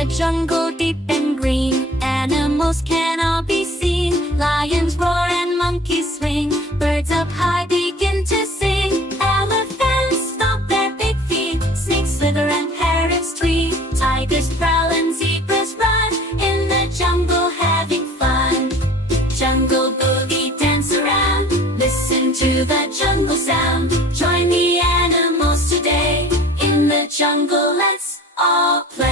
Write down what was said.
the jungle deep and green, animals can all be seen. Lions roar and monkeys swing, birds up high begin to sing. Elephants stomp their big feet, snakes slither and parrots tweet. Tigers prowl and zebras run, in the jungle having fun. Jungle boogie dance around, listen to the jungle sound. Join the animals today, in the jungle let's all play.